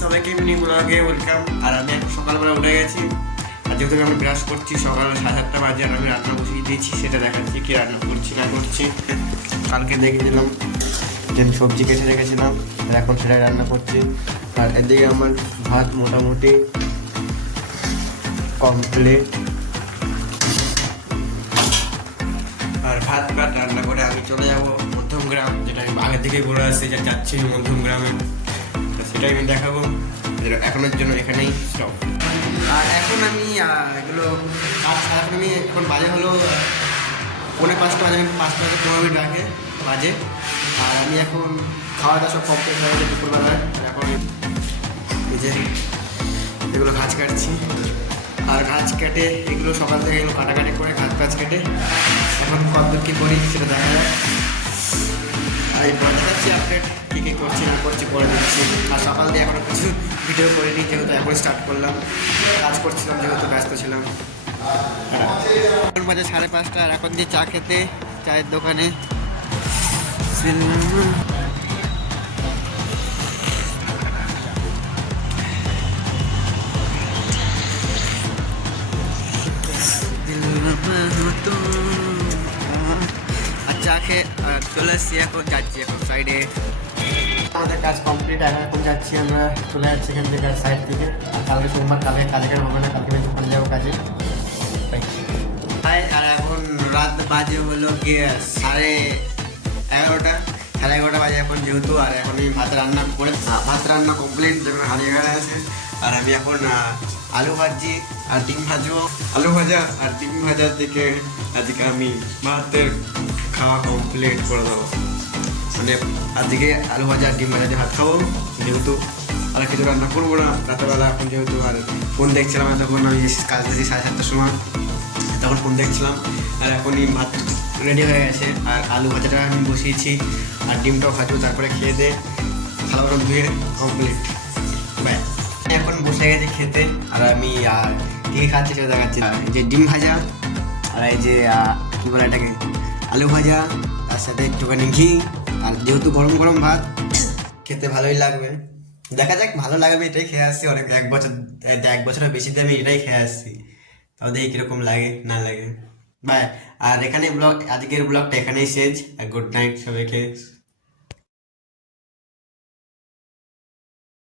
সবাইকে এমনি ব্লগে ওয়েলকাম। আর আমি এখন সকালবেলা উঠে গেছি, আর যেহেতু আমি ব্রাশ করছি সকাল 7:30 বাজে, আর আমি রান্না বসিয়ে দিয়েছি, সেটা দেখাচ্ছি কি রান্না করছি না করছি। কালকে দেখে দিলাম যে আমি সবজি কেটে রেখেছিলাম, আর এখন সেটাই রান্না করছি। আর এদিকে আমার ভাত মোটামুটি কমপ্লিট। আর ভাত রান্না করে আমি চলে যাব মধ্যমগ্রাম, যেটা আমি আগে থেকেই বলে আসছি যে যাচ্ছি মধ্যমগ্রামে, সেটাই আমি দেখাবো। এখনের জন্য এখানেই স্টপ। আর এখন আমি এগুলো এখন আমি এখন বাজে হলো 4:45 বাজে, আমি 5টা বাজে 15 মিনিট আগে বাজে। আর আমি এখন খাওয়া দাওয়া সব কমপ্লিট হয়ে গেছে দুপুরবেলায়। এখন এই যে এগুলো ঘাস কাটছি, আর ঘাস কেটে এগুলো সকাল থেকে এগুলো কাটাকাটি করে ঘাস কেটে এখন কতদূর কী করি সেটা দেখা যায়। আর এই পরে দেখাচ্ছি আপডেট কী কী করছি না করছি করে দিচ্ছি। আর সকাল দিয়ে এখনও কিছু ভিডিও করিনি, যেহেতু এখন স্টার্ট করলাম, কাজ করছিলাম যেহেতু ব্যস্ত ছিলাম। এখন বাজে 5:30, আর এখন দিয়ে চা খেতে চায়ের দোকানে। আর চা খেয়ে চলে এসছি, এখন যাচ্ছি এখন সাইডে। আমাদের কাজ কমপ্লিট, এখন যাচ্ছি আমরা, চলে যাচ্ছি এখান থেকে সাইড থেকে। আর কালকে সোমবার, কালকে কাজে হবে না, কালকে আমি দোকানে যাবো কাজে। আর এখন রাত বাজে হলো গিয়ে 11:30, 11:30 বাজে এখন যেহেতু। আর এখন আমি ভাত রান্না কমপ্লিট, যেমন হাঁড়ি এখানে আছে। আর আমি এখন আলু ভাজি আর ডিম ভাজবো। আলু ভাজা আর ডিম ভাজা থেকে আজকে আমি ভাতের খাওয়া কমপ্লিট করে দেবো। মানে আজকে আলু ভাজা আর ডিম ভাজা দিয়ে ভাত খাবো, যেহেতু আর কিছু রান্না করবো না রাতেরবেলা। এখন যেহেতু আর ফোন দেখছিলাম, তখন আমি কাজ দিয়েছি 7:30টার সময়, তখন ফোন দেখছিলাম। আর এখনই ভাত রেডি হয়ে গেছে, আর আলু ভাজাটা আমি বসিয়েছি, আর ডিমটাও ভাজবো, তারপরে খেয়ে দিয়ে ভালো করে ধুয়ে কমপ্লিট। ব্যাস এখন বসে গেছি খেতে। আর আমি কী খাচ্ছি সেটা দেখাচ্ছি। এই যে ডিম ভাজা, আর এই যে কী বলে এটাকে আলু ভাজা, তার সাথে একটুখানি ঘি। আর যেহেতু গরম গরম ভাত, খেতে ভালোই লাগবে। দেখা যাক, ভালো লাগবে, এটাই খেয়ে আসছি অনেক, 1 বছরের বেশি দিয়ে আমি এটাই খেয়ে আসছি। তাও দেখি কীরকম লাগে না লাগে। বাই। আর এখানে আজকের ব্লগটা এখানেই শেষ। গুড নাইট সবাইকে।